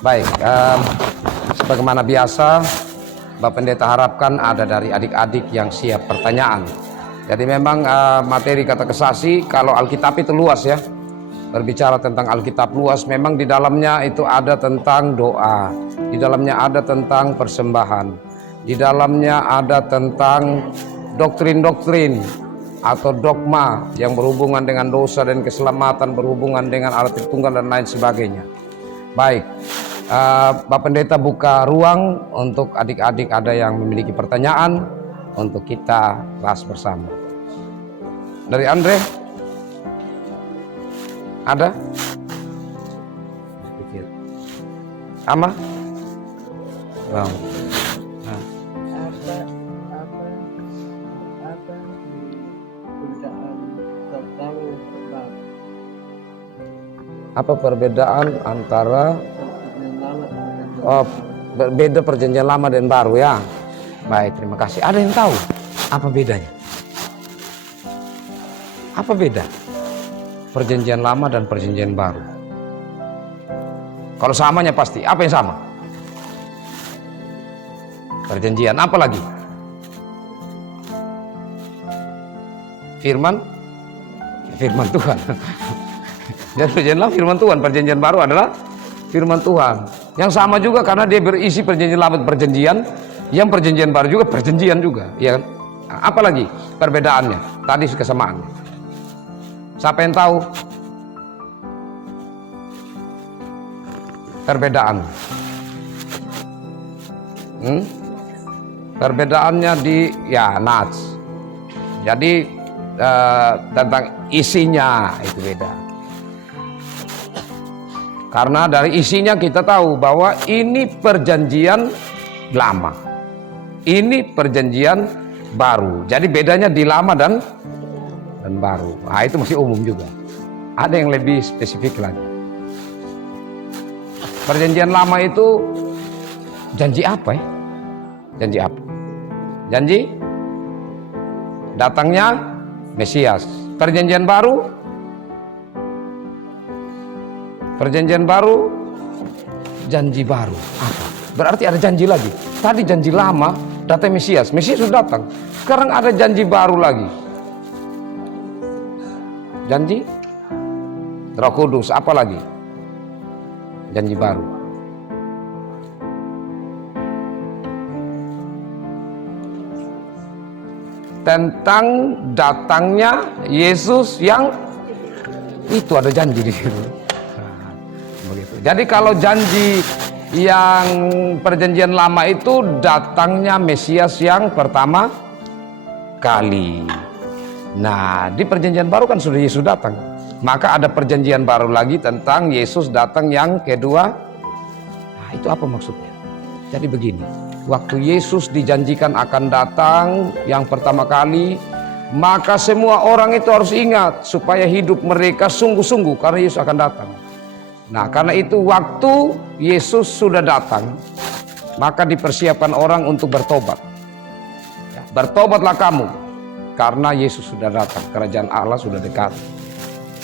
Baik, sebagaimana biasa, Bapak Pendeta harapkan ada dari adik-adik yang siap pertanyaan. Jadi memang materi kata kesasi, kalau Alkitab itu luas ya. Berbicara tentang Alkitab luas, memang di dalamnya itu ada tentang doa, di dalamnya ada tentang persembahan, di dalamnya ada tentang doktrin-doktrin atau dogma yang berhubungan dengan dosa dan keselamatan, berhubungan dengan Allah Tritunggal dan lain sebagainya. Baik, Bapak Pendeta buka ruang untuk adik-adik ada yang memiliki pertanyaan untuk kita bahas bersama. Dari Andre? Ada? Ama? Wow. Apa perbedaan antara berbeda perjanjian lama dan baru ya? Baik, terima kasih. Ada yang tahu apa bedanya? Apa beda perjanjian lama dan perjanjian baru? Kalau samanya pasti, apa yang sama? Perjanjian, apa lagi? Firman Tuhan. Dan perjanjian lama firman Tuhan, perjanjian baru adalah firman Tuhan. Yang sama juga karena dia berisi perjanjian lama perjanjian, yang perjanjian baru juga perjanjian juga, ya kan? Apalagi perbedaannya? Tadi kesamaan. Siapa yang tahu perbedaan? Perbedaannya di nats. Jadi tentang isinya itu beda. Karena dari isinya kita tahu bahwa ini perjanjian lama, ini perjanjian baru. Jadi bedanya di lama dan baru. Nah, itu masih umum juga. Ada yang lebih spesifik lagi. Perjanjian lama itu janji apa ya? Janji apa? Janji datangnya Mesias. Perjanjian baru? Perjanjian baru, janji baru. Apa? Berarti ada janji lagi. Tadi janji lama, datang Mesias. Mesias sudah datang. Sekarang ada janji baru lagi. Janji Roh Kudus, apa lagi? Janji baru. Tentang datangnya Yesus yang itu ada janji di situ. Begitu. Jadi kalau janji yang perjanjian lama itu datangnya Mesias yang pertama kali. Nah, di perjanjian baru kan sudah Yesus datang. Maka ada perjanjian baru lagi tentang Yesus datang yang kedua. Nah, itu apa maksudnya? Jadi begini, waktu Yesus dijanjikan akan datang yang pertama kali, maka semua orang itu harus ingat supaya hidup mereka sungguh-sungguh karena Yesus akan datang. Nah, karena itu waktu Yesus sudah datang, maka dipersiapkan orang untuk bertobat. Ya, bertobatlah kamu, karena Yesus sudah datang, kerajaan Allah sudah dekat.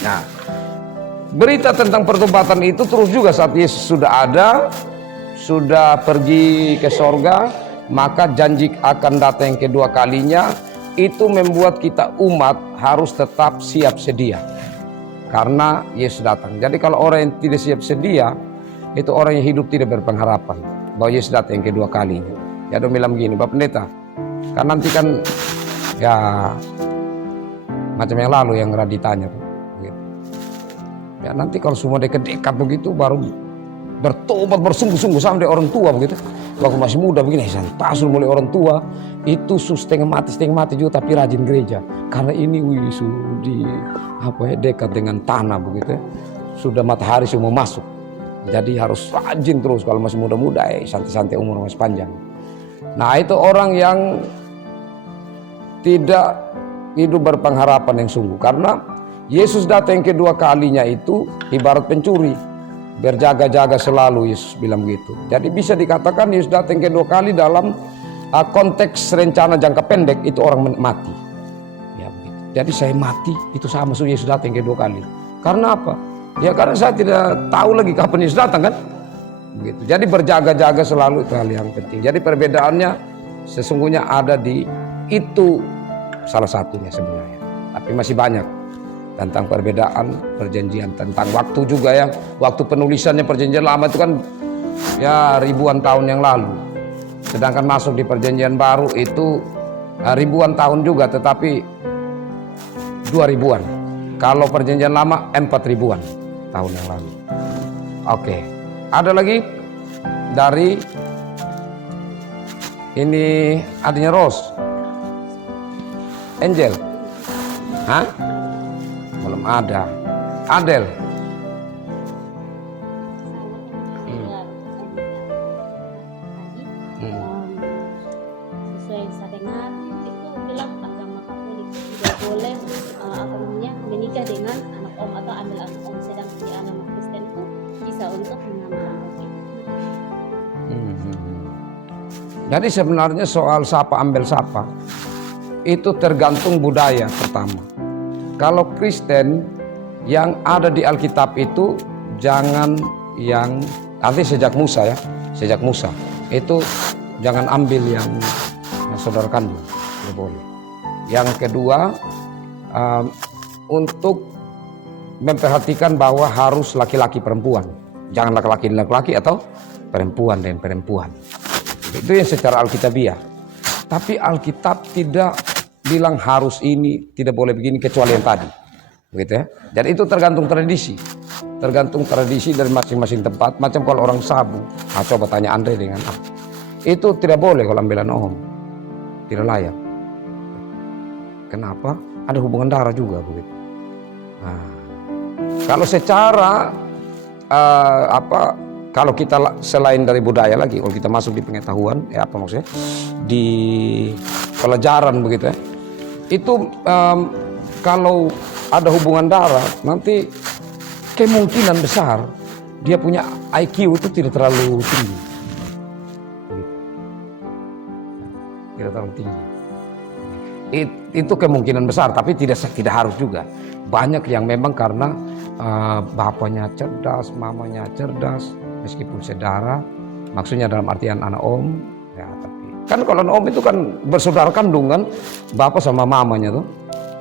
Nah, berita tentang pertobatan itu terus juga saat Yesus sudah ada, sudah pergi ke sorga, maka janji akan datang yang kedua kalinya, itu membuat kita umat harus tetap siap sedia. Karena Yesus datang. Jadi kalau orang yang tidak siap sedia, itu orang yang hidup tidak berpengharapan bahwa Yesus datang yang kedua kalinya. Ya, dong bilang begini, Bapak Pendeta, kan nanti kan ya macam yang lalu yang ditanya tuh, gitu. Ya nanti kalau semua dekat-dekat begitu baru bertobat bersungguh-sungguh sampai orang tua begitu. Waktu masih muda begini, pasul mulai orang tua itu setengah mati juga tapi rajin gereja. Karena ini sudah dekat dengan tanah begitu. Sudah matahari semua masuk. Jadi harus rajin terus kalau masih muda-muda santai-santai umur masih panjang. Nah, itu orang yang tidak hidup berpengharapan yang sungguh, karena Yesus datang yang kedua kalinya itu ibarat pencuri, berjaga-jaga selalu, Yesus bilang begitu. Jadi bisa dikatakan Yesus datang yang kedua kali dalam konteks rencana jangka pendek itu orang mati. Ya begitu. Jadi saya mati itu sama seperti Yesus datang yang kedua kali. Karena apa? Ya karena saya tidak tahu lagi kapan Yesus datang kan. Begitu. Jadi berjaga-jaga selalu itu hal yang penting. Jadi perbedaannya sesungguhnya ada di itu salah satunya sebenarnya. Tapi masih banyak tentang perbedaan perjanjian, tentang waktu juga ya. Waktu penulisannya perjanjian lama itu kan ya ribuan tahun yang lalu. Sedangkan masuk di perjanjian baru itu ribuan tahun juga, tetapi 2000-an. Kalau perjanjian lama 4000-an tahun yang lalu. Oke. Ada lagi dari ini adanya Rose, Angel, hah? Belum ada. Adel. Sesuai yang saya dengar itu bilang agama Katolik tidak boleh menikah dengan anak om atau ambil anak om, sedangkan di agama Kristen itu bisa untuk mengambil anak om. Jadi sebenarnya soal sapa ambil sapa itu tergantung budaya pertama. Kalau Kristen yang ada di Alkitab itu jangan yang artinya sejak Musa ya, sejak Musa itu jangan ambil yang saudara kandung, tidak boleh. Yang kedua untuk memperhatikan bahwa harus laki-laki perempuan, jangan laki-laki atau perempuan dan perempuan. Itu yang secara Alkitabiah. Tapi Alkitab tidak bilang harus ini, tidak boleh begini kecuali yang tadi. Begitu ya. Jadi itu tergantung tradisi. Tergantung tradisi dari masing-masing tempat. Macam kalau orang Sabu, coba tanya Andre dengan aku. Itu tidak boleh kalau ambilan om. Tidak layak. Kenapa? Ada hubungan darah juga begitu. Nah, kalau secara kalau kita selain dari budaya lagi, kalau kita masuk di pengetahuan, ya apa maksudnya, di pelajaran begitu ya, itu kalau ada hubungan darah, nanti kemungkinan besar dia punya IQ itu tidak terlalu tinggi, tidak terlalu tinggi. Itu kemungkinan besar, tapi tidak harus juga. Banyak yang memang karena bapaknya cerdas, mamanya cerdas. Meskipun saudara, maksudnya dalam artian anak om, ya tapi kan kalau anak om itu kan bersaudara kandung kan, bapak sama mamanya tuh,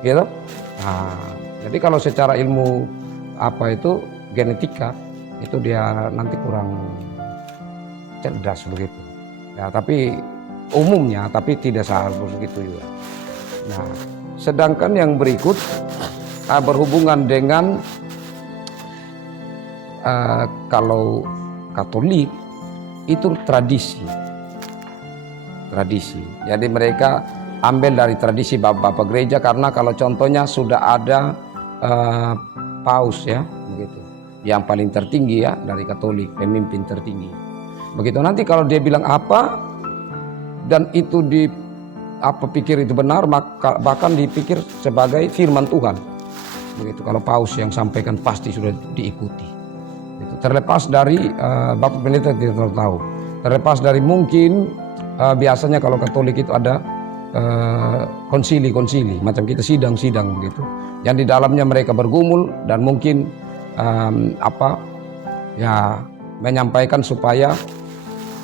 gitu. Nah, jadi kalau secara ilmu apa itu genetika itu dia nanti kurang cerdas begitu. Ya tapi umumnya, tapi tidak seharusnya begitu juga. Nah, sedangkan yang berikut berhubungan dengan kalau Katolik itu tradisi. Jadi mereka ambil dari tradisi bapak-bapak gereja, karena kalau contohnya sudah ada paus ya, begitu. Yang paling tertinggi ya dari Katolik, pemimpin tertinggi. Begitu nanti kalau dia bilang apa dan itu pikir itu benar, maka bahkan dipikir sebagai firman Tuhan. Begitu kalau paus yang sampaikan pasti sudah diikuti. Terlepas dari Bapak Pendeta tidak tahu. Terlepas dari mungkin biasanya kalau Katolik itu ada konsili, macam kita sidang begitu. Yang di dalamnya mereka bergumul dan mungkin menyampaikan supaya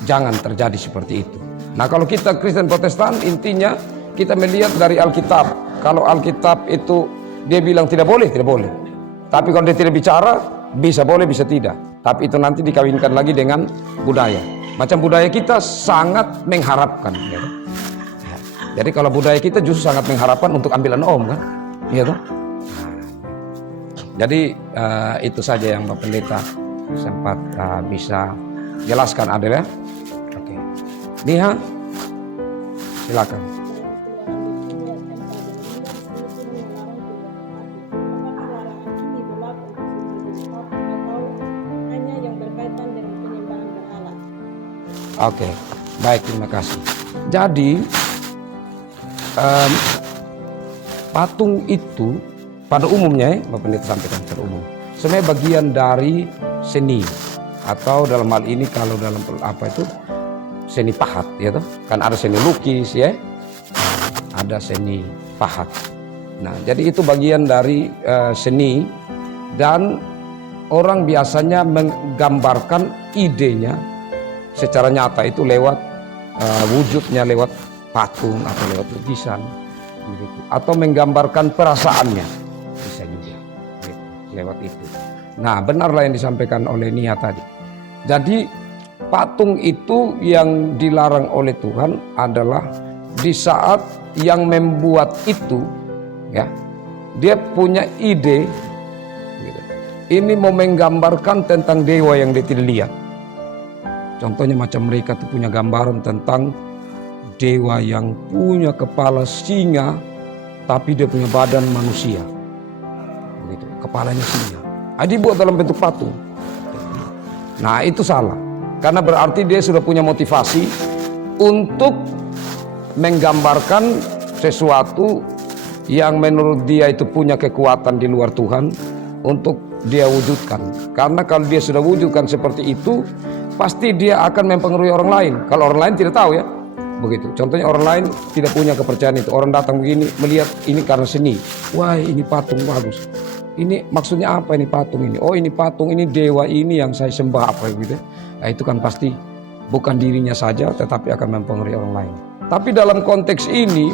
jangan terjadi seperti itu. Nah kalau kita Kristen Protestan intinya kita melihat dari Alkitab. Kalau Alkitab itu dia bilang tidak boleh. Tapi kalau dia tidak bicara, bisa boleh, bisa tidak. Tapi itu nanti dikawinkan lagi dengan budaya. Macam budaya kita sangat mengharapkan. Ya. Jadi kalau budaya kita justru sangat mengharapkan untuk ambilan om kan. Iya toh? Jadi itu saja yang Bapak Pendeta sempat bisa jelaskan Adel ya. Oke. Nia, silakan. Oke, baik, terima kasih. Jadi patung itu pada umumnya, Bapak Pendeta sampaikan secara umum, sebenarnya bagian dari seni, atau dalam hal ini kalau dalam seni pahat, ya toh? Kan ada seni lukis, ya, ada seni pahat. Nah, jadi itu bagian dari seni, dan orang biasanya menggambarkan idenya secara nyata itu lewat wujudnya, lewat patung atau lewat lukisan, begitu. Atau menggambarkan perasaannya, bisa juga gitu, lewat itu. Nah, benarlah yang disampaikan oleh Nia tadi. Jadi patung itu yang dilarang oleh Tuhan adalah di saat yang membuat itu, ya, dia punya ide, gitu. Ini mau menggambarkan tentang dewa yang dia tidak lihat. Contohnya macam mereka tuh punya gambaran tentang dewa yang punya kepala singa, tapi dia punya badan manusia, begitu. Kepalanya singa. Dibuat dalam bentuk patung. Nah, itu salah. Karena berarti dia sudah punya motivasi untuk menggambarkan sesuatu yang menurut dia itu punya kekuatan di luar Tuhan untuk dia wujudkan. Karena kalau dia sudah wujudkan seperti itu, pasti dia akan mempengaruhi orang lain. Kalau orang lain tidak tahu, ya, begitu. Contohnya orang lain tidak punya kepercayaan itu. Orang datang begini melihat ini karena seni. Wah, ini patung bagus. Ini maksudnya apa ini patung ini? Oh, ini patung, ini dewa ini yang saya sembah apa gitu. Nah, itu kan pasti bukan dirinya saja, tetapi akan mempengaruhi orang lain. Tapi dalam konteks ini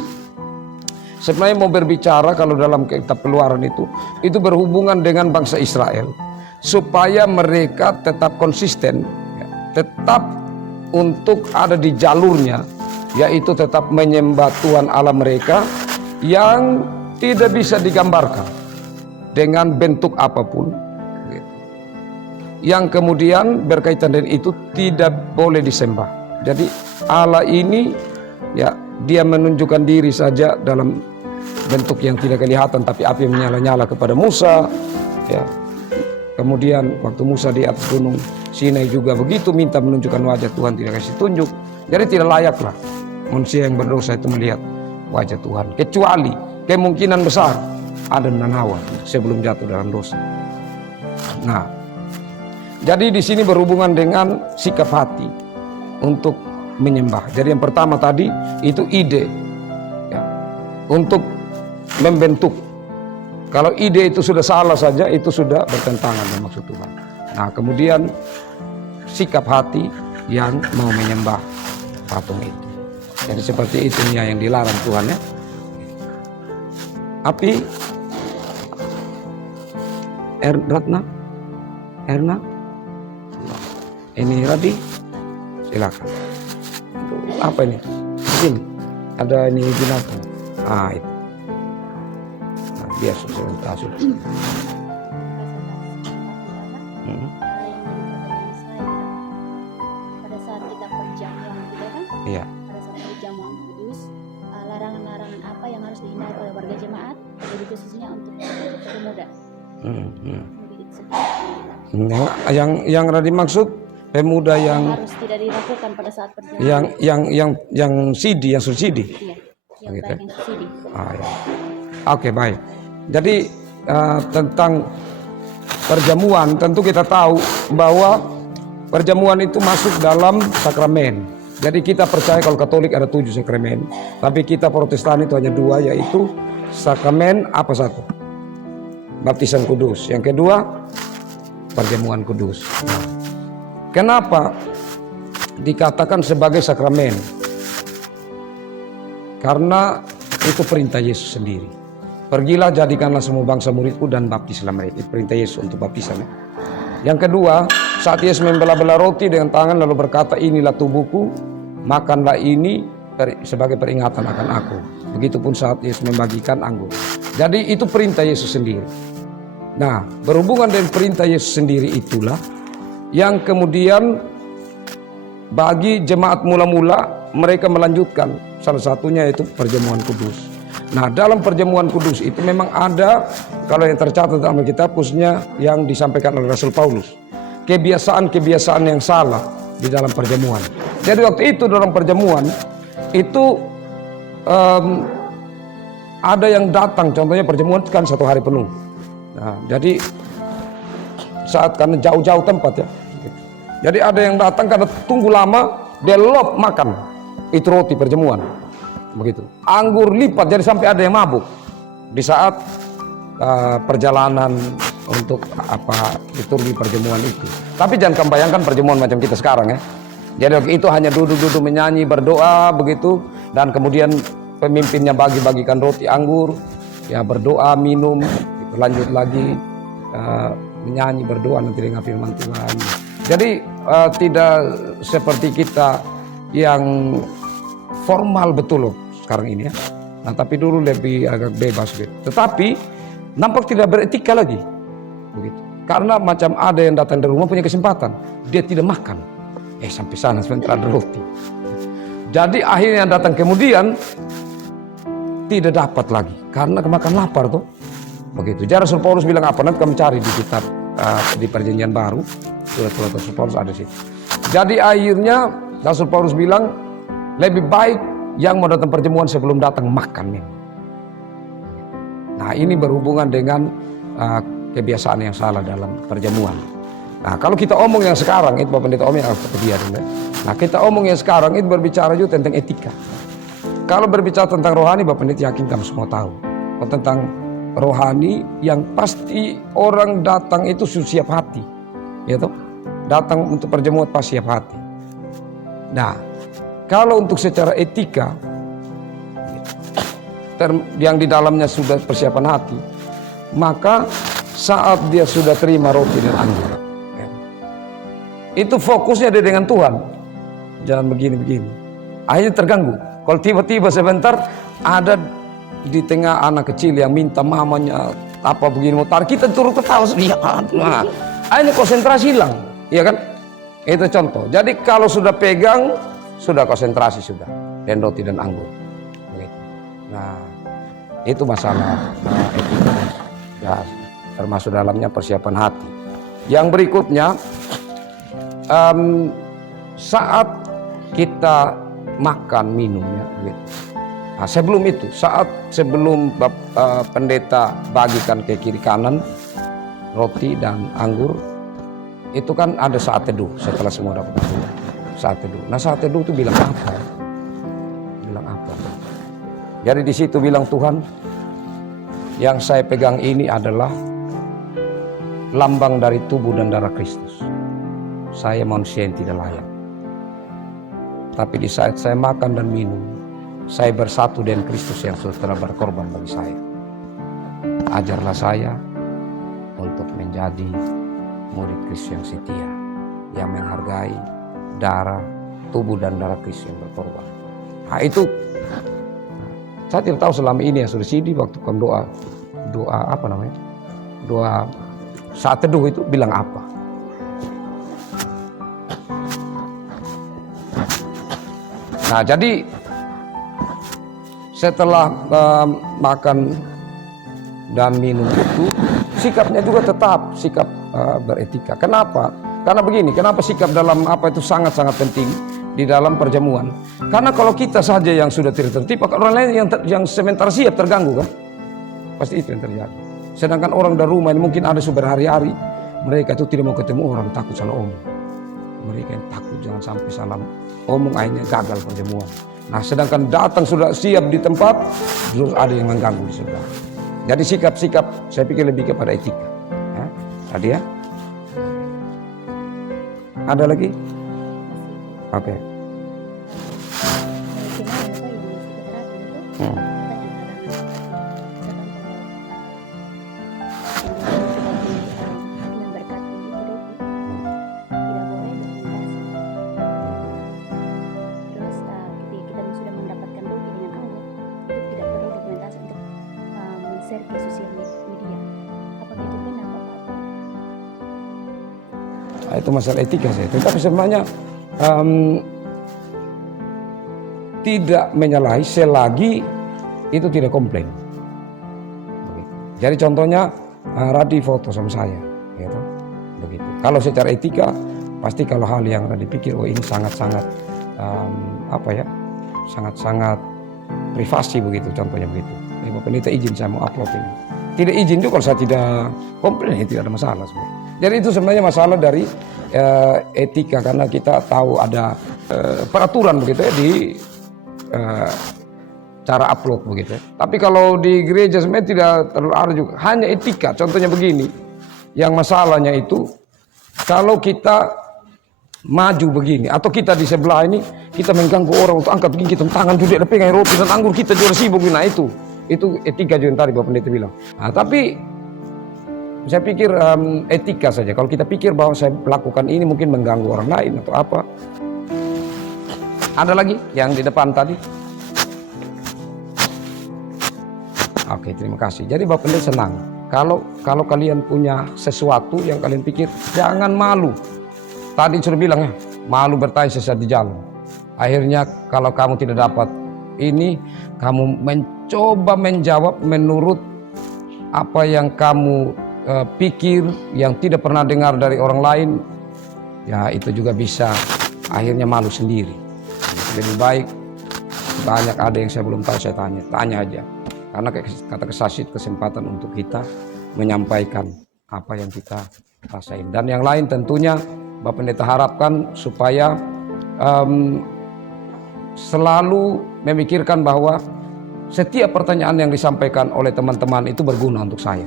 sebenarnya mau berbicara kalau dalam kitab Keluaran itu berhubungan dengan bangsa Israel supaya mereka tetap konsisten, ya, tetap untuk ada di jalurnya, yaitu tetap menyembah Tuhan Allah mereka yang tidak bisa digambarkan dengan bentuk apapun, yang kemudian berkaitan dengan itu tidak boleh disembah. Jadi Allah ini, ya, dia menunjukkan diri saja dalam bentuk yang tidak kelihatan, tapi api menyala-nyala kepada Musa, ya. Kemudian waktu Musa di atas gunung Sinai juga begitu, minta menunjukkan wajah Tuhan, tidak kasih tunjuk. Jadi tidak layaklah manusia yang berdosa itu melihat wajah Tuhan, kecuali kemungkinan besar Adam dan Hawa sebelum jatuh dalam dosa. Nah, jadi di sini berhubungan dengan sikap hati untuk menyembah. Jadi yang pertama tadi itu ide, ya, untuk membentuk. Kalau ide itu sudah salah saja, itu sudah bertentangan dengan maksud Tuhan. Nah, kemudian sikap hati yang mau menyembah patung itu. Jadi seperti itu yang dilarang Tuhan, ya. Api Ratna, Erna, ini Radi, silakan. Apa ini? Sini ada ini binatang. Itu. Nah, biasa sebentar sudah. Pada saat kita perjamuan, gitu kan? Iya. Pada saat perjamuan kudus, larangan-larangan apa yang harus dihindari oleh warga jemaat, jadi khususnya untuk pemuda. Nah, yang Radi maksud pemuda yang harus tidak dilakukan pada saat perjamuan. yang sidi, yang subsidi. Iya, yang Gitu. baik yang subsidi. Ya. Oke, baik. Jadi tentang perjamuan, tentu kita tahu bahwa perjamuan itu masuk dalam sakramen. Jadi kita percaya kalau Katolik ada 7 sakramen, tapi kita Protestan itu hanya 2, yaitu sakramen apa satu? Baptisan kudus. Yang kedua, perjamuan kudus. Nah, kenapa dikatakan sebagai sakramen? Karena itu perintah Yesus sendiri. Pergilah, jadikanlah semua bangsa muridku dan baptislah mereka. Itu perintah Yesus untuk baptisan. Yang kedua, saat Yesus membelah-belah roti dengan tangan lalu berkata, inilah tubuhku, makanlah ini sebagai peringatan akan aku. Begitupun saat Yesus membagikan anggur. Jadi itu perintah Yesus sendiri. Nah, berhubungan dengan perintah Yesus sendiri itulah yang kemudian bagi jemaat mula-mula mereka melanjutkan. Salah satunya yaitu perjamuan kudus. Nah, dalam perjamuan kudus itu memang ada, kalau yang tercatat dalam Alkitab khususnya yang disampaikan oleh Rasul Paulus, kebiasaan-kebiasaan yang salah di dalam perjamuan. Jadi waktu itu dalam perjamuan itu ada yang datang, contohnya perjamuan kan 1 hari penuh. Nah, jadi saat karena jauh-jauh tempat, ya. Jadi ada yang datang karena tunggu lama, dia lop makan itu roti perjamuan, begitu. Anggur lipat, jadi sampai ada yang mabuk di saat perjalanan untuk apa liturgi perjamuan itu. Tapi jangan kamu bayangkan perjamuan macam kita sekarang ya. Jadi itu hanya duduk-duduk menyanyi, berdoa begitu, dan kemudian pemimpinnya bagi-bagikan roti anggur, ya berdoa, minum, lanjut lagi menyanyi, berdoa, nanti dengar firman Tuhan. Jadi tidak seperti kita yang formal betul loh sekarang ini ya. Nah tapi dulu lebih agak bebas gitu. Tetapi nampak tidak beretika lagi, begitu. Karena macam ada yang datang dari rumah punya kesempatan, dia tidak makan. Sampai sana sebentar ada roti. Jadi akhirnya yang datang kemudian tidak dapat lagi karena kemakan lapar tuh. Begitu. Jadi Rasul Paulus bilang apa? Nanti kami cari di kitab di Perjanjian Baru, surat-surat Rasul Paulus ada sih. Jadi akhirnya Rasul Paulus bilang lebih baik yang mau datang perjamuan sebelum datang makan minum. Nah ini berhubungan dengan kebiasaan yang salah dalam perjamuan. Nah kalau kita omong yang sekarang itu Bapak Pendeta omong ke dia dulu. Nah kita omong yang sekarang itu berbicara juga tentang etika. Kalau berbicara tentang rohani Bapak Pendeta yakin kamu semua tahu. Kalau tentang rohani yang pasti orang datang itu siap hati, ya toh? Datang untuk perjamuan pasti siap hati. Nah kalau untuk secara etika yang di dalamnya sudah persiapan hati, maka saat dia sudah terima roti dan anggur, itu fokusnya dia dengan Tuhan. Jangan begini-begini. Akhirnya terganggu. Kalau tiba-tiba sebentar ada di tengah anak kecil yang minta mamanya apa begini mau tarik, kita turun ketawa lihat. Nah, akhirnya konsentrasi hilang, iya kan? Itu contoh. Jadi kalau sudah pegang, sudah konsentrasi sudah. Dan roti dan anggur. Begitu. Nah, itu masalah etika. Ya, termasuk dalamnya persiapan hati. Yang berikutnya, saat kita makan minumnya, gitu. Nah, sebelum itu, sebelum pendeta bagikan ke kiri kanan roti dan anggur, itu kan ada saat teduh setelah semua dapat anggur. Saat teduh. Nah saat teduh itu bilang apa? Bilang apa? Jadi di situ bilang Tuhan, yang saya pegang ini adalah lambang dari tubuh dan darah Kristus. Saya manusia yang tidak layak. Tapi di saat saya makan dan minum, saya bersatu dengan Kristus yang sudah telah berkorban bagi saya. Ajarlah saya untuk menjadi murid Kristus yang setia, yang menghargai darah, tubuh dan darah Kristus yang berkorban. Nah itu, saya tidak tahu selama ini ya sudah sidi waktu kamu doa apa namanya? Doa saat teduh itu bilang apa? Nah jadi setelah makan dan minum itu sikapnya juga tetap sikap beretika. Kenapa? Karena begini, kenapa sikap dalam apa itu sangat-sangat penting di dalam perjamuan? Karena kalau kita saja yang sudah tidak tertib, orang lain yang sementara siap terganggu kan? Pasti itu yang terjadi. Sedangkan orang dari rumah ini mungkin ada berhari-hari, mereka itu tidak mau ketemu orang, takut salah omong. Mereka yang takut jangan sampai salah omong, akhirnya gagal perjamuan. Nah sedangkan datang sudah siap di tempat, terus ada yang mengganggu di sebelah. Jadi sikap-sikap saya pikir lebih kepada etika. Ya, tadi ya. Ada lagi? Oke. Itu masalah etika saya. Tetapi sebenarnya tidak menyalahi selagi itu tidak komplain. Begitu. Jadi contohnya Radi foto sama saya, gitu. Begitu. Kalau secara etika pasti kalau hal yang Radi pikir, oh ini sangat-sangat sangat-sangat privasi begitu, contohnya begitu. Bapak Pendeta izin saya mau upload ini. Tidak izin juga kalau saya tidak komplain, tidak ada masalah sebenarnya. Jadi itu sebenarnya masalah dari etika, karena kita tahu ada peraturan begitu ya di cara upload begitu ya. Tapi kalau di gereja sebenarnya tidak terlalu ada juga, hanya etika. Contohnya begini, yang masalahnya itu kalau kita maju begini atau kita di sebelah ini kita mengganggu orang untuk angkat begini, kita tangan juga ada pegang roti dan anggur, kita juga sibuk. Nah itu etika juga yang tadi Bapak Pendeta bilang. Nah, tapi saya pikir etika saja. Kalau kita pikir bahwa saya melakukan ini mungkin mengganggu orang lain atau apa. Ada lagi yang di depan tadi? Oke, terima kasih. Jadi Bapak Pendeta senang kalau kalian punya sesuatu yang kalian pikir, jangan malu. Tadi sudah bilang ya, malu bertanya sesat di jalan. Akhirnya kalau kamu tidak dapat ini, kamu mencoba menjawab menurut apa yang kamu pikir, yang tidak pernah dengar dari orang lain. Ya itu juga bisa akhirnya malu sendiri. Lebih baik banyak ada yang saya belum tahu, saya tanya aja. Karena kata kesasit kesempatan untuk kita menyampaikan apa yang kita rasain. Dan yang lain tentunya Bapak Pendeta harapkan supaya selalu memikirkan bahwa setiap pertanyaan yang disampaikan oleh teman-teman itu berguna untuk saya.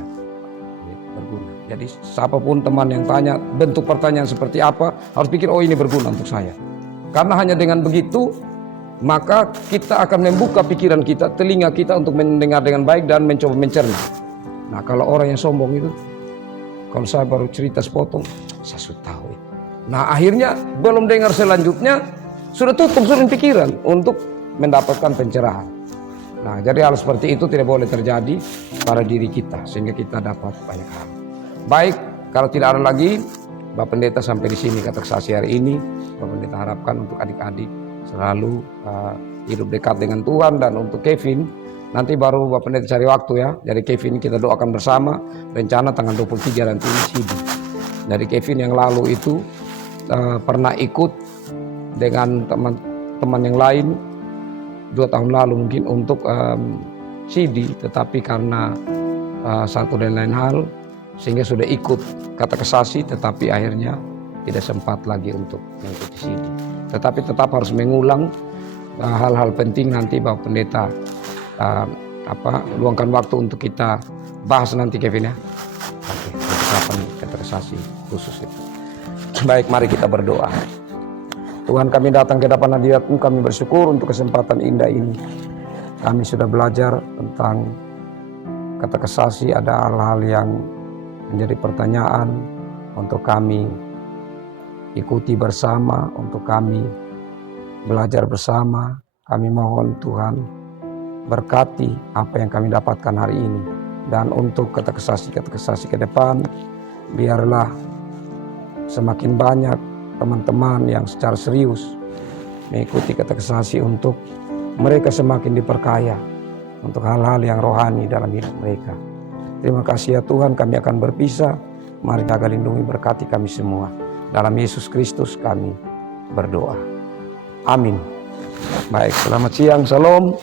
Berguna. Jadi siapapun teman yang tanya bentuk pertanyaan seperti apa, harus pikir oh ini berguna untuk saya. Karena hanya dengan begitu maka kita akan membuka pikiran kita, telinga kita untuk mendengar dengan baik dan mencoba mencerna. Nah kalau orang yang sombong itu, kalau saya baru cerita sepotong, saya sudah tahu itu. Nah akhirnya belum dengar selanjutnya, sudah tutup sudah pikiran untuk mendapatkan pencerahan. Nah jadi hal seperti itu tidak boleh terjadi pada diri kita, sehingga kita dapat banyak hal. Baik, kalau tidak ada lagi, Bapak Pendeta sampai di sini kata kesaksi hari ini. Bapak Pendeta harapkan untuk adik-adik selalu hidup dekat dengan Tuhan. Dan untuk Kevin, nanti baru Bapak Pendeta cari waktu ya. Jadi Kevin kita doakan bersama, rencana tanggal 23 nanti CD. Dari Kevin yang lalu itu pernah ikut dengan teman-teman yang lain 2 tahun lalu mungkin untuk CD, tetapi karena satu dan lain hal sehingga sudah ikut kata kesaksi, tetapi akhirnya tidak sempat lagi untuk mengikuti CD. Tetapi tetap harus mengulang hal-hal penting nanti Bapak Pendeta luangkan waktu untuk kita bahas nanti Kevin ya. Oke, kapan kata kesaksi khusus itu. Baik, mari kita berdoa. Tuhan, kami datang ke hadapan hadirat-Mu, kami bersyukur untuk kesempatan indah ini. Kami sudah belajar tentang kata kesaksi, ada hal-hal yang menjadi pertanyaan untuk kami ikuti bersama, untuk kami belajar bersama. Kami mohon Tuhan berkati apa yang kami dapatkan hari ini. Dan untuk kata kesaksi ke depan, biarlah semakin banyak teman-teman yang secara serius mengikuti kata kesaksi untuk mereka semakin diperkaya untuk hal-hal yang rohani dalam hidup mereka. Terima kasih ya Tuhan, kami akan berpisah. Mari jaga lindungi berkati kami semua. Dalam Yesus Kristus kami berdoa. Amin. Baik, selamat siang, salam.